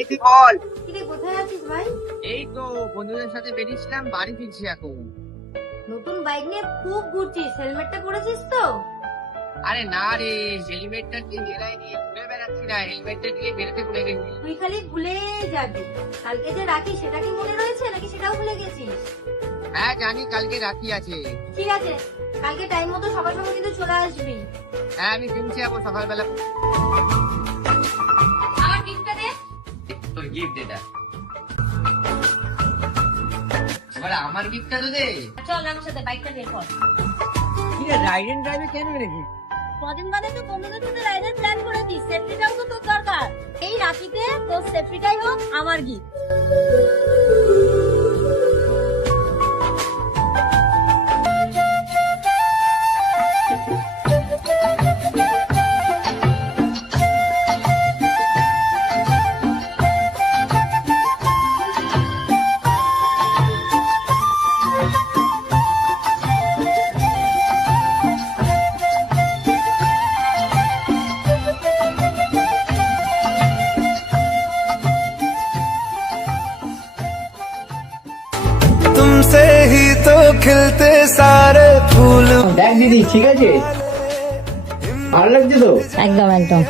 বাড়িতে বল। কিরে কোথায় আছিস ভাই? এই তো বন্ধুদের সাথে বেরিয়েছিলাম, বাড়ি ফিরছি এখন। নতুন বাইক নিয়ে খুব ঘুরছিস, হেলমেটটা পরেছিস তো? আরে না রে, হেলমেটটা দিয়ে বেরাইনি, ঘুরে বেড়াচ্ছি না, হেলমেটটা দিয়ে বেরোতে ভুলে গেছি। তুই খালি ভুলে যাবি। কালকে যে রাখি সেটা কি মনে রয়েছে নাকি সেটাও ভুলে গেছিস? হ্যাঁ জানি, কালকে রাখি আছে। ঠিক আছে, কালকে টাইম মতো সবার সঙ্গে কিন্তু চলে আসবি। হ্যাঁ আমি কিনছি যাবো সকালবেলা। আমার গিফটটা দে। তোর গিফট এটা, এবার আমার গিফটটা তো দে। চল আমার সাথে বাইকটা বের কর। রাইড এন্ড ড্রাইভে কেন রেখি? কদিন বাদে তো বন্ধুদের সাথে রাইডের প্ল্যান করেছিস, সেফটিটাও তো তোর দরকার। এই রাখিতে তোর সেফটিটাই হোক আমার গিফট। तुमसे ही तो खिलते सारे फूल। দেখ দিদি, ঠিক আছে? ভালো লাগছে তো? একদম একদম।